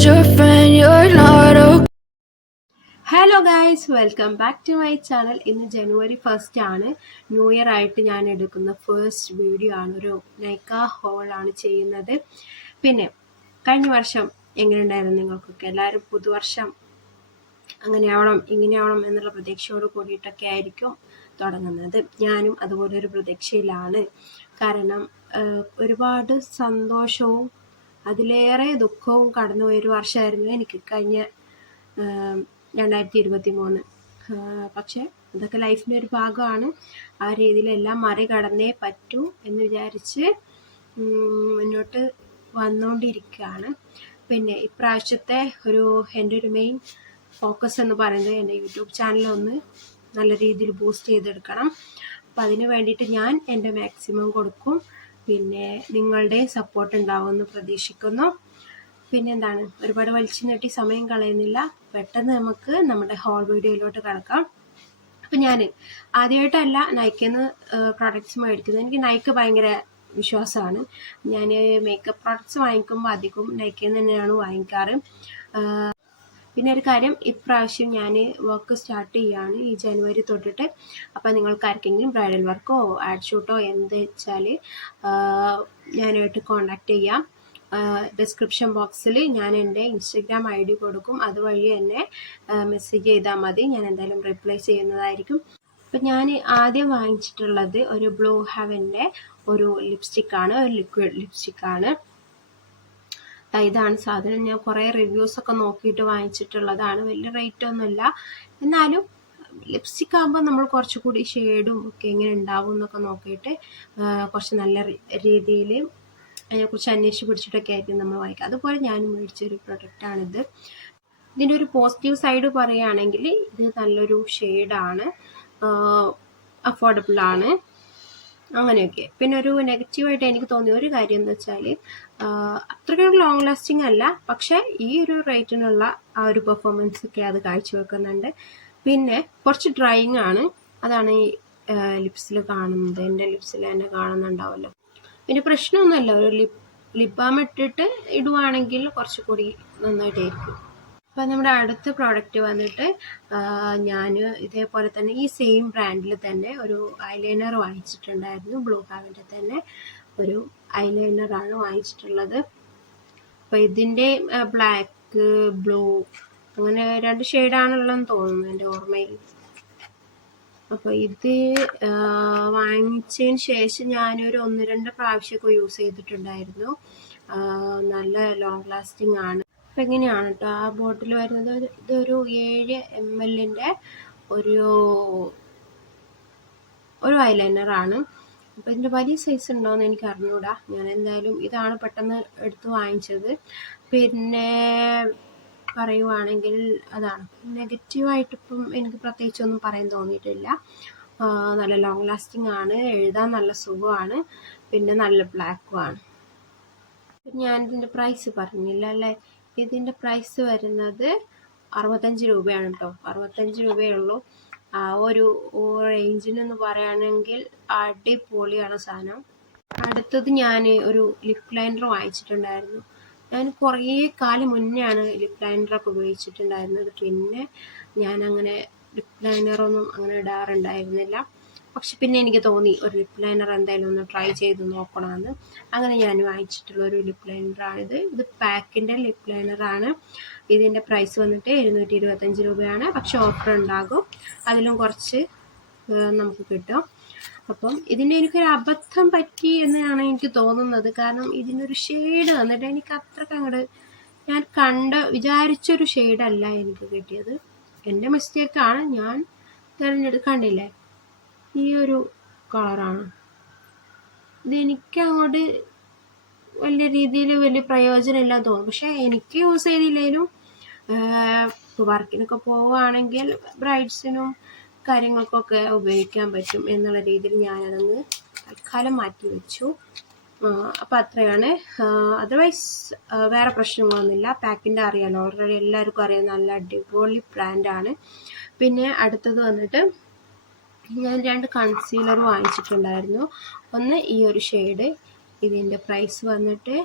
told your friend you're not okay. Hello guys, welcome back to my channel. ഇന്ന് ജനുവരി 1 ആണ്. New year ആയിട്ട് ഞാൻ എടുക്കുന്ന ഫസ്റ്റ് വീഡിയോ ആണ്. ഒരു നൈക്ക ഹോളാണ് ചെയ്യുന്നത്. പിന്നെ കഴിഞ്ഞ വർഷം എങ്ങനെയുണ്ടായിരുന്നു നിങ്ങൾക്കൊക്കെ? എല്ലാവരും പുതുവർഷം അങ്ങനെയാവണം ഇങ്ങനെയാവണം എന്നുള്ള പ്രതീക്ഷയോട് കൂടിയിട്ടൊക്കെ ആയിരിക്കും തുടങ്ങുന്നത്. ഞാനും അതുപോലെ ഒരു പ്രതീക്ഷയിലാണ്. കാരണം ഒരുപാട് സന്തോഷവും അതിലേറെ ദുഃഖവും കടന്നുപോയൊരു വർഷമായിരുന്നു എനിക്ക് കഴിഞ്ഞ 2023. പക്ഷെ ഇതൊക്കെ ലൈഫിൻ്റെ ഒരു ഭാഗമാണ്. ആ രീതിയിലെല്ലാം മറികടന്നേ പറ്റൂ എന്ന് വിചാരിച്ച് മുന്നോട്ട് വന്നുകൊണ്ടിരിക്കുകയാണ്. പിന്നെ ഇപ്രാവശ്യത്തെ എൻ്റെ ഒരു മെയിൻ ഫോക്കസ് എന്ന് പറയുന്നത് എൻ്റെ യൂട്യൂബ് ചാനലൊന്ന് നല്ല രീതിയിൽ ബൂസ്റ്റ് ചെയ്തെടുക്കണം. അപ്പം അതിന് വേണ്ടിയിട്ട് ഞാൻ എൻ്റെ മാക്സിമം കൊടുക്കും. പിന്നെ നിങ്ങളുടെ സപ്പോർട്ട് ഉണ്ടാവുമെന്ന് പ്രതീക്ഷിക്കുന്നു. പിന്നെ എന്താണ്, ഒരുപാട് വലിച്ചു നീട്ടി സമയം കളയുന്നില്ല. പെട്ടെന്ന് നമുക്ക് നമ്മുടെ ഹോൾ വീഡിയോയിലോട്ട് കിടക്കാം. അപ്പം ഞാൻ ആദ്യമായിട്ടല്ല നൈക്കന്ന് പ്രോഡക്റ്റ്സ് മേടിക്കുന്നത്. എനിക്ക് നൈക്ക ഭയങ്കര വിശ്വാസമാണ്. ഞാൻ മേക്കപ്പ് പ്രോഡക്റ്റ്സ് വാങ്ങിക്കുമ്പോൾ അധികം നൈക്കന്ന് തന്നെയാണ് വാങ്ങിക്കാറ്. പിന്നെ ഒരു കാര്യം, ഇപ്രാവശ്യം ഞാൻ വർക്ക് സ്റ്റാർട്ട് ചെയ്യുകയാണ് ഈ ജനുവരി തൊട്ടിട്ട്. അപ്പം നിങ്ങൾക്ക് ആർക്കെങ്കിലും ബ്രൈഡൽ വർക്കോ ആഡ് ഷൂട്ടോ എന്ത് വെച്ചാൽ ഞാനായിട്ട് കോണ്ടാക്ട് ചെയ്യാം. ഡിസ്ക്രിപ്ഷൻ ബോക്സിൽ ഞാൻ എൻ്റെ ഇൻസ്റ്റഗ്രാം ID കൊടുക്കും. അതുവഴി എന്നെ മെസ്സേജ് ചെയ്താൽ മതി. ഞാൻ എന്തായാലും റിപ്ലൈ ചെയ്യുന്നതായിരിക്കും. അപ്പം ഞാൻ ആദ്യം വാങ്ങിച്ചിട്ടുള്ളത് ഒരു ബ്ലൂ ഹെവൻ്റെ ഒരു ലിപ്സ്റ്റിക്കാണ്, ഒരു ലിക്വിഡ് ലിപ്സ്റ്റിക്കാണ്. ഇതാണ് സാധനം. ഞാൻ കുറേ റിവ്യൂസൊക്കെ നോക്കിയിട്ട് വാങ്ങിച്ചിട്ടുള്ളതാണ്. വലിയ റേറ്റ് ഒന്നുമില്ല. എന്നാലും ലിപ്സ്റ്റിക് ആകുമ്പോൾ നമ്മൾ കുറച്ചുകൂടി ഷെയ്ഡും ഒക്കെ എങ്ങനെ ഉണ്ടാവും എന്നൊക്കെ നോക്കിയിട്ട് കുറച്ച് നല്ല രീതിയിൽ അതിനെക്കുറിച്ച് അന്വേഷിച്ച് പിടിച്ചിട്ടൊക്കെ ആയിരിക്കും നമ്മൾ വാങ്ങിക്കുക. അതുപോലെ ഞാൻ മേടിച്ചൊരു പ്രൊഡക്റ്റാണിത്. ഇതിൻ്റെ ഒരു പോസിറ്റീവ് സൈഡ് പറയുകയാണെങ്കിൽ ഇത് നല്ലൊരു ഷെയ്ഡാണ്, അഫോർഡബിളാണ്, അങ്ങനെയൊക്കെ. പിന്നെ ഒരു നെഗറ്റീവായിട്ട് എനിക്ക് തോന്നിയ ഒരു കാര്യം എന്ന് വെച്ചാൽ അത്രയ്ക്കൊരു ലോങ് ലാസ്റ്റിംഗ് അല്ല, പക്ഷേ ഈ ഒരു റേറ്റിനുള്ള ആ ഒരു പെർഫോമൻസ് ഒക്കെ അത് കാഴ്ചവെക്കുന്നുണ്ട്. പിന്നെ കുറച്ച് ഡ്രൈയിങ് ആണ്, അതാണ് ഈ ലിപ്സിൽ കാണുന്നത്. എൻ്റെ ലിപ്സിൽ തന്നെ കാണുന്നുണ്ടാവുമല്ലോ. പിന്നെ പ്രശ്നമൊന്നുമല്ല, ഒരു ലിപ് ബാം ഇട്ടിട്ട് ഇടുവാണെങ്കിൽ കുറച്ചുകൂടി നന്നായിട്ടായിരിക്കും. അപ്പോൾ നമ്മുടെ അടുത്ത പ്രോഡക്റ്റ് വന്നിട്ട് ഞാൻ ഇതേപോലെ തന്നെ ഈ സെയിം ബ്രാൻഡിൽ തന്നെ ഒരു ഐലൈനർ വാങ്ങിച്ചിട്ടുണ്ടായിരുന്നു. ബ്ലൂ ഹാവിൻ്റെ തന്നെ ഒരു ഐലൈനറാണ് വാങ്ങിച്ചിട്ടുള്ളത്. അപ്പോൾ ഇതിൻ്റെ ബ്ലാക്ക്, ബ്ലൂ അങ്ങനെ 2 ഷെയ്ഡാണുള്ളതെന്ന് തോന്നുന്നു എൻ്റെ ഓർമ്മയിൽ. അപ്പോൾ ഇത് വാങ്ങിച്ചതിന് ശേഷം ഞാനൊരു 1-2 പ്രാവശ്യമൊക്കെ യൂസ് ചെയ്തിട്ടുണ്ടായിരുന്നു. നല്ല ലോങ് ലാസ്റ്റിംഗ് ആണ്. അപ്പം എങ്ങനെയാണ് കേട്ടോ ആ ബോട്ടിൽ വരുന്നത്. ഇതൊരു 7 ml ഒരു ഐലൈനറാണ്. അപ്പോൾ ഇതിൻ്റെ വലിയ സൈസ് ഉണ്ടോയെന്ന് എനിക്ക് അറിഞ്ഞൂടാ. ഞാൻ എന്തായാലും ഇതാണ് പെട്ടെന്ന് എടുത്ത് വാങ്ങിച്ചത്. പിന്നെ പറയുവാണെങ്കിൽ അതാണ് നെഗറ്റീവായിട്ടിപ്പം എനിക്ക് പ്രത്യേകിച്ചൊന്നും പറയാൻ തോന്നിയിട്ടില്ല. നല്ല ലോങ് ലാസ്റ്റിംഗ് ആണ്, എഴുതാൻ നല്ല സുഖമാണ്, പിന്നെ നല്ല ബ്ലാക്കുമാണ്. ഞാനിതിൻ്റെ പ്രൈസ് പറഞ്ഞില്ല അല്ലേ. ഇതിൻ്റെ പ്രൈസ് വരുന്നത് 65 രൂപയാണ് കേട്ടോ. 65 രൂപയേ ഉള്ളൂ. ആ ഒരു റേഞ്ചിനെന്ന് പറയുകയാണെങ്കിൽ അടിപൊളിയാണ് സാധനം. അടുത്തത് ഞാൻ ഒരു ലിപ് ലൈനർ വാങ്ങിച്ചിട്ടുണ്ടായിരുന്നു. ഞാൻ കുറേ കാലം മുന്നെയാണ് ലിപ് ലൈനറൊക്കെ ഉപയോഗിച്ചിട്ടുണ്ടായിരുന്നത്. പിന്നെ ഞാനങ്ങനെ ലിപ് ലൈനറൊന്നും അങ്ങനെ ഇടാറുണ്ടായിരുന്നില്ല. പക്ഷെ പിന്നെ എനിക്ക് തോന്നി ഒരു ലിപ് ലൈനർ എന്തായാലും ഒന്ന് ട്രൈ ചെയ്ത് നോക്കണമെന്ന്. അങ്ങനെ ഞാൻ വാങ്ങിച്ചിട്ടുള്ള ഒരു ലിപ് ലൈനറാണിത്. ഇത് പാക്കിൻ്റെ ലിപ് ലൈനറാണ്. ഇതിൻ്റെ പ്രൈസ് വന്നിട്ട് 225 രൂപയാണ്. പക്ഷെ ഓഫർ ഉണ്ടാകും, അതിലും കുറച്ച് നമുക്ക് കിട്ടും. അപ്പം ഇതിൻ്റെ എനിക്കൊരു അബദ്ധം പറ്റി എന്നാണ് എനിക്ക് തോന്നുന്നത്. കാരണം ഇതിനൊരു ഷെയ്ഡ് വന്നിട്ട് എനിക്ക് അത്രയ്ക്ക് അങ്ങോട്ട് ഞാൻ വിചാരിച്ചൊരു ഷെയ്ഡല്ല എനിക്ക് കിട്ടിയത്. എൻ്റെ മിസ്റ്റേക്കാണ്. ഞാൻ തിരഞ്ഞെടുക്കണ്ടില്ലേ, ഈ ഒരു കളറാണ്. ഇതെനിക്ക് അങ്ങോട്ട് വലിയ രീതിയിൽ വലിയ പ്രയോജനമില്ല തോന്നും. പക്ഷെ എനിക്ക് യൂസ് ചെയ്തില്ലെങ്കിലും ഇപ്പോൾ വർക്കിനൊക്കെ പോവുകയാണെങ്കിൽ ബ്രൈഡ്സിനും കാര്യങ്ങൾക്കൊക്കെ ഉപയോഗിക്കാൻ പറ്റും എന്നുള്ള രീതിയിൽ ഞാനതങ്ങ് തൽക്കാലം മാറ്റി വെച്ചു. അപ്പം അത്രയാണ്. അതർവൈസ് വേറെ പ്രശ്നങ്ങളൊന്നുമില്ല. പാക്കിൻ്റെ അറിയാലോ, ഓൾറെഡി എല്ലാവർക്കും അറിയാം, നല്ല അടിപൊളി ബ്രാൻഡാണ്. പിന്നെ അടുത്തത് വന്നിട്ട് ഞാൻ 2 കൺസീലർ വാങ്ങിച്ചിട്ടുണ്ടായിരുന്നു. ഒന്ന് ഈ ഒരു ഷെയ്ഡ്, ഇതിൻ്റെ പ്രൈസ് വന്നിട്ട്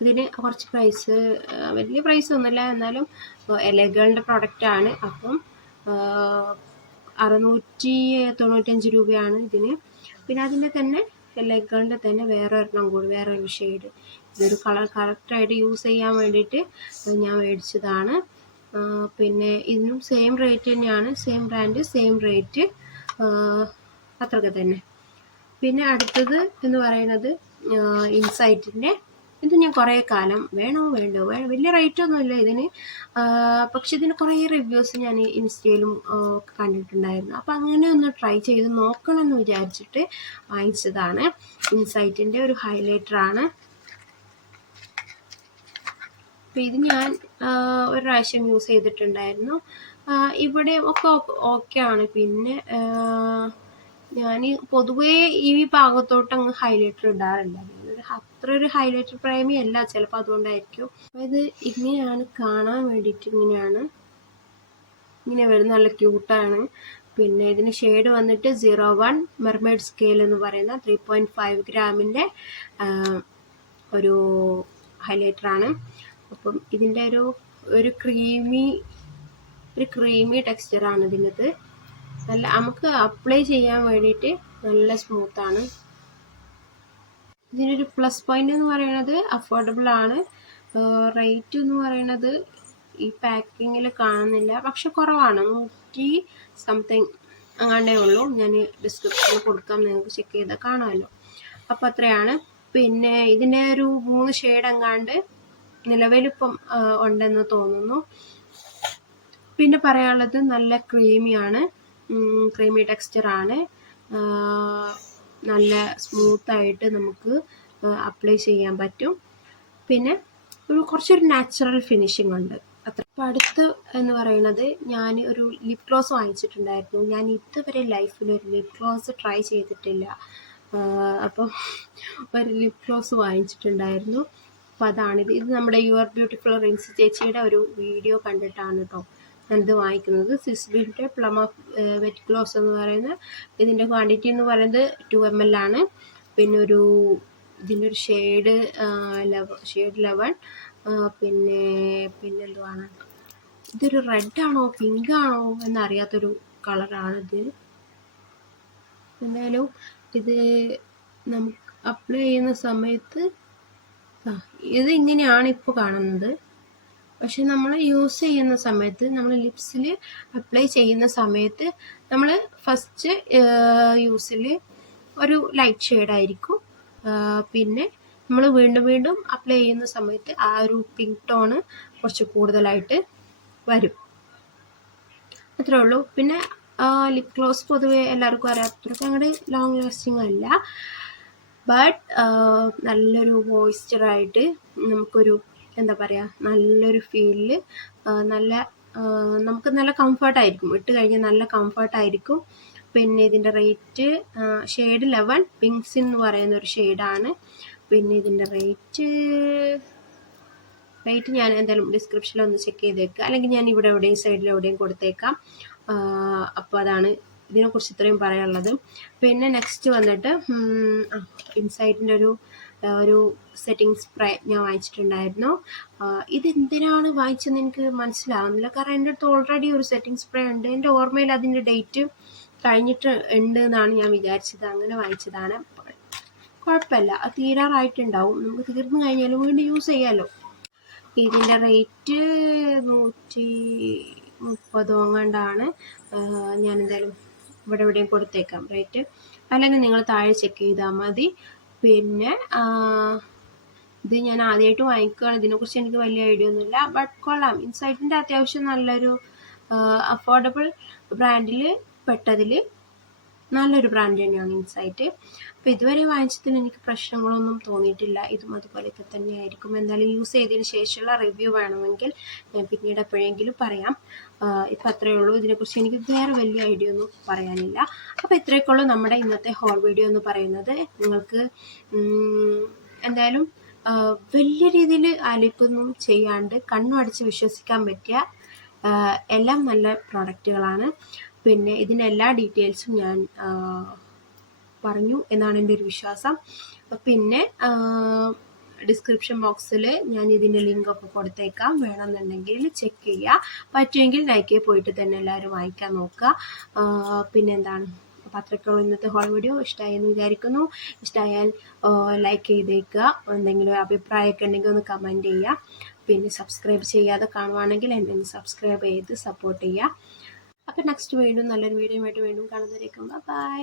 ഇതിന് കുറച്ച് പ്രൈസ്, വലിയ പ്രൈസ് ഒന്നുമില്ല, എന്നാലും എലഗേളിൻ്റെ പ്രൊഡക്റ്റാണ്. അപ്പം 695 രൂപയാണ് ഇതിന്. പിന്നെ അതിൻ്റെ തന്നെ എലഗേളിൻ്റെ തന്നെ വേറൊരെണ്ണം കൂടി, വേറൊരു ഷെയ്ഡ്. ഇതൊരു കളർ കറക്റ്റായിട്ട് യൂസ് ചെയ്യാൻ വേണ്ടിയിട്ട് ഞാൻ മേടിച്ചതാണ്. പിന്നെ ഇതിനും സെയിം റേറ്റ് തന്നെയാണ്, സെയിം ബ്രാൻഡ് സെയിം റേറ്റ്, അത്രയൊക്കെ തന്നെ. പിന്നെ അടുത്തത് എന്ന് പറയുന്നത് ഇൻസൈറ്റിൻ്റെ. ഇത് ഞാൻ കുറേ കാലം വേണോ വലിയ റേറ്റ് ഒന്നുമില്ല ഇതിന്, പക്ഷെ ഇതിന് കുറേ റിവ്യൂസ് ഞാൻ ഇൻസ്റ്റയിലും കണ്ടിട്ടുണ്ടായിരുന്നു. അപ്പം അങ്ങനെ ഒന്ന് ട്രൈ ചെയ്ത് നോക്കണമെന്ന് വിചാരിച്ചിട്ട് വാങ്ങിച്ചതാണ്. ഇൻസൈറ്റിൻ്റെ ഒരു ഹൈലൈറ്ററാണ്. അപ്പം ഇത് ഞാൻ ഒരു പ്രാവശ്യം യൂസ് ചെയ്തിട്ടുണ്ടായിരുന്നു. ഇവിടെ ഒക്കെ ഓക്കെയാണ്. പിന്നെ ഞാൻ പൊതുവേ ഈ ഭാഗത്തോട്ട് അങ്ങ് ഹൈലൈറ്റർ ഇടാറില്ല. അത്ര ഒരു ഹൈലൈറ്റർ പ്രേമി അല്ല, ചിലപ്പോൾ അതുകൊണ്ടായിരിക്കും. അപ്പോൾ ഇത് ഇങ്ങനെയാണ് കാണാൻ വേണ്ടിയിട്ട്, ഇങ്ങനെ വരും, നല്ല ക്യൂട്ടാണ്. പിന്നെ ഇതിന് ഷെയ്ഡ് വന്നിട്ട് 01 മെർമെയ്ഡ് സ്കെയിൽ എന്ന് പറയുന്ന 3.5 ഗ്രാമിൻ്റെ ഒരു ഹൈലൈറ്ററാണ്. അപ്പം ഇതിൻ്റെ ഒരു ക്രീമി ടെക്സ്ചറാണ് ഇതിനകത്ത്. നല്ല നമുക്ക് അപ്ലൈ ചെയ്യാൻ വേണ്ടിയിട്ട് നല്ല സ്മൂത്താണ്. ഇതിനൊരു പ്ലസ് പോയിന്റ് എന്ന് പറയുന്നത് അഫോർഡബിൾ ആണ്. റേറ്റ് എന്ന് പറയുന്നത് ഈ പാക്കിങ്ങിൽ കാണുന്നില്ല, പക്ഷെ കുറവാണ്, 100 സംതിങ് അങ്ങാണ്ടേ ഉള്ളൂ. ഞാൻ ഡിസ്ക്രിപ്ഷനിൽ കൊടുക്കാം, നിങ്ങൾക്ക് ചെക്ക് ചെയ്താൽ കാണാമല്ലോ. അപ്പം അത്രയാണ്. പിന്നെ ഇതിൻ്റെ ഒരു 3 ഷെയ്ഡ് എങ്ങാണ്ട് നിലവിലിപ്പം ഉണ്ടെന്ന് തോന്നുന്നു. പിന്നെ പറയാനുള്ളത് നല്ല ക്രീമിയാണ്, ക്രീമി ടെക്സ്ചറാണ്. നല്ല സ്മൂത്തായിട്ട് നമുക്ക് അപ്ലൈ ചെയ്യാൻ പറ്റും. പിന്നെ കുറച്ചൊരു നാച്ചുറൽ ഫിനിഷിംഗ് ഉണ്ട് അത്ര. അപ്പം അടുത്ത് എന്ന് പറയുന്നത്, ഞാൻ ഒരു ലിപ് ഗ്ലോസ് വാങ്ങിച്ചിട്ടുണ്ടായിരുന്നു. ഞാൻ ഇതുവരെ ലൈഫിൽ ഒരു ലിപ് ഗ്ലോസ് ട്രൈ ചെയ്തിട്ടില്ല. അപ്പം ഒരു ലിപ് ഗ്ലോസ് വാങ്ങിച്ചിട്ടുണ്ടായിരുന്നു. അപ്പോൾ അതാണിത്. ഇത് നമ്മുടെ യുവർ ബ്യൂട്ടിഫുൾ റിൻസി ചേച്ചിയുടെ ഒരു വീഡിയോ കണ്ടിട്ടാണ് കേട്ടോ ഞാനിത് വാങ്ങിക്കുന്നത്. സ്വിസ്ബിയുടെ പ്ലം ഓഫ് വെറ്റ് ഗ്ലോസ് എന്ന് പറയുന്ന ഇതിൻ്റെ ക്വാണ്ടിറ്റി എന്ന് പറയുന്നത് 2 ml ആണ്. പിന്നെ ഇതിൻ്റെ ഒരു ഷെയ്ഡ് 11. പിന്നെ എന്തുവാണ്, ഇതൊരു റെഡാണോ പിങ്ക് ആണോ എന്നറിയാത്തൊരു കളറാണിത്. എന്തായാലും ഇത് നമുക്ക് അപ്ലൈ ചെയ്യുന്ന സമയത്ത് ഇത് ഇങ്ങനെയാണ് ഇപ്പോൾ കാണുന്നത്. പക്ഷെ നമ്മൾ യൂസ് ചെയ്യുന്ന സമയത്ത്, നമ്മൾ ലിപ്സിൽ അപ്ലൈ ചെയ്യുന്ന സമയത്ത്, നമ്മൾ ഫസ്റ്റ് യൂസിൽ ഒരു ലൈറ്റ് ഷെയ്ഡായിരിക്കും. പിന്നെ നമ്മൾ വീണ്ടും അപ്ലൈ ചെയ്യുന്ന സമയത്ത് ആ ഒരു പിങ്ക് ടോണ് കുറച്ച് കൂടുതലായിട്ട് വരും, അത്രേ ഉള്ളൂ. പിന്നെ ലിപ് ഗ്ലോസ് പൊതുവെ എല്ലാവർക്കും അറിയാത്തവർക്ക് അങ്ങോട്ട് ലോങ് ലാസ്റ്റിംഗ് അല്ല, ബട്ട് നല്ലൊരു മോയ്സ്ചറായിട്ട് നമുക്കൊരു എന്താ പറയുക, നല്ലൊരു ഫീലിൽ നമുക്ക് നല്ല കംഫർട്ടായിരിക്കും, ഇട്ട് കഴിഞ്ഞാൽ നല്ല കംഫർട്ടായിരിക്കും. പിന്നെ ഇതിൻ്റെ റേറ്റ് ഷെയ്ഡ് 11 പിങ്ക്സ് എന്ന് പറയുന്ന ഒരു ഷെയ്ഡാണ്. പിന്നെ ഇതിൻ്റെ റേറ്റ് ഞാൻ എന്തായാലും ഡിസ്ക്രിപ്ഷനിൽ ഒന്ന് ചെക്ക് ചെയ്തേക്കുക, അല്ലെങ്കിൽ ഞാൻ ഇവിടെ എവിടെയും സൈഡിൽ എവിടെയും കൊടുത്തേക്കാം. അപ്പോൾ അതാണ് ഇതിനെക്കുറിച്ച് ഇത്രയും പറയാനുള്ളത്. പിന്നെ നെക്സ്റ്റ് വന്നിട്ട് ഇൻസൈറ്റിൻ്റെ ഒരു സെറ്റിംഗ് സ്പ്രേ ഞാൻ വാങ്ങിച്ചിട്ടുണ്ടായിരുന്നു. ഇതെന്തിനാണ് വാങ്ങിച്ചതെന്ന് എനിക്ക് മനസ്സിലാവുന്നില്ല, കാരണം എൻ്റെ അടുത്ത് ഓൾറെഡി ഒരു സെറ്റിംഗ് സ്പ്രേ ഉണ്ട്. എൻ്റെ ഓർമ്മയിൽ അതിൻ്റെ ഡേറ്റ് കഴിഞ്ഞിട്ട് ഉണ്ട് എന്നാണ് ഞാൻ വിചാരിച്ചത്, അങ്ങനെ വാങ്ങിച്ചതാണ്. കുഴപ്പമില്ല, അത് തീരാറായിട്ടുണ്ടാവും, നമുക്ക് തീർന്നു കഴിഞ്ഞാലും വീണ്ടും യൂസ് ചെയ്യാമല്ലോ. ഇതിൻ്റെ റേറ്റ് 130 അങ്ങാണ്ടാണ്. ഞാൻ എന്തായാലും ഇവിടെ എവിടെയും കൊടുത്തേക്കാം റേറ്റ്, അല്ലെങ്കിൽ നിങ്ങൾ താഴെ ചെക്ക് ചെയ്താൽ മതി. പിന്നെ ഇത് ഞാൻ ആദ്യമായിട്ട് വാങ്ങിക്കുകയാണ്, ഇതിനെക്കുറിച്ച് എനിക്ക് വലിയ ഐഡിയ ഒന്നുമില്ല, ബട്ട് കൊള്ളാം. ഇൻസൈറ്റിൻ്റെ അത്യാവശ്യം നല്ലൊരു അഫോർഡബിൾ ബ്രാൻഡിൽ പെട്ടതിൽ നല്ലൊരു ബ്രാൻഡ് തന്നെയാണ് ഇൻസൈറ്റ്. അപ്പോൾ ഇതുവരെ വാങ്ങിച്ചതിന് എനിക്ക് പ്രശ്നങ്ങളൊന്നും തോന്നിയിട്ടില്ല. ഇതും അതുപോലെയൊക്കെ തന്നെയായിരിക്കും. എന്തായാലും യൂസ് ചെയ്തതിന് ശേഷമുള്ള റിവ്യൂ വേണമെങ്കിൽ ഞാൻ പിന്നീട് എപ്പോഴെങ്കിലും പറയാം. ഇപ്പം അത്രയേ ഉള്ളൂ. ഇതിനെക്കുറിച്ച് എനിക്ക് വേറെ വലിയ ഐഡിയ ഒന്നും പറയാനില്ല. അപ്പോൾ ഇത്രയൊക്കെ ഉള്ളൂ നമ്മുടെ ഇന്നത്തെ ഹോൾ വീഡിയോ എന്ന് പറയുന്നത്. നിങ്ങൾക്ക് എന്തായാലും വലിയ രീതിയിൽ ആലോചിക്കൊന്നും ചെയ്യാണ്ട് കണ്ണും അടിച്ച് വിശ്വസിക്കാൻ പറ്റിയ എല്ലാം നല്ല പ്രോഡക്റ്റുകളാണ്. പിന്നെ ഇതിൻ്റെ എല്ലാ ഡീറ്റെയിൽസും ഞാൻ പറഞ്ഞു എന്നാണ് എൻ്റെ ഒരു വിശ്വാസം. പിന്നെ ഡിസ്ക്രിപ്ഷൻ ബോക്സിൽ ഞാൻ ഇതിൻ്റെ ലിങ്കൊക്കെ കൊടുത്തേക്കാം. വേണമെന്നുണ്ടെങ്കിൽ ചെക്ക് ചെയ്യുക. പറ്റുമെങ്കിൽ നൈക്കയിൽ പോയിട്ട് തന്നെ എല്ലാവരും വാങ്ങിക്കാൻ നോക്കുക. പിന്നെന്താണ്, അപ്പോൾ അത്രയ്ക്കുള്ള ഇന്നത്തെ ഹോൾ വീഡിയോ. ഇഷ്ടമായെന്ന് വിചാരിക്കുന്നു. ഇഷ്ടമായാൽ ലൈക്ക് ചെയ്തേക്കുക. എന്തെങ്കിലും അഭിപ്രായമൊക്കെ ഉണ്ടെങ്കിൽ ഒന്ന് കമൻറ്റ് ചെയ്യുക. പിന്നെ സബ്സ്ക്രൈബ് ചെയ്യാതെ കാണുവാണെങ്കിൽ എന്നെ ഒന്ന് സബ്സ്ക്രൈബ് ചെയ്ത് സപ്പോർട്ട് ചെയ്യുക. അപ്പോൾ നെക്സ്റ്റ് വീണ്ടും നല്ലൊരു വീഡിയോ ആയിട്ട് വീണ്ടും കാണുന്നവരേക്കും ബൈ.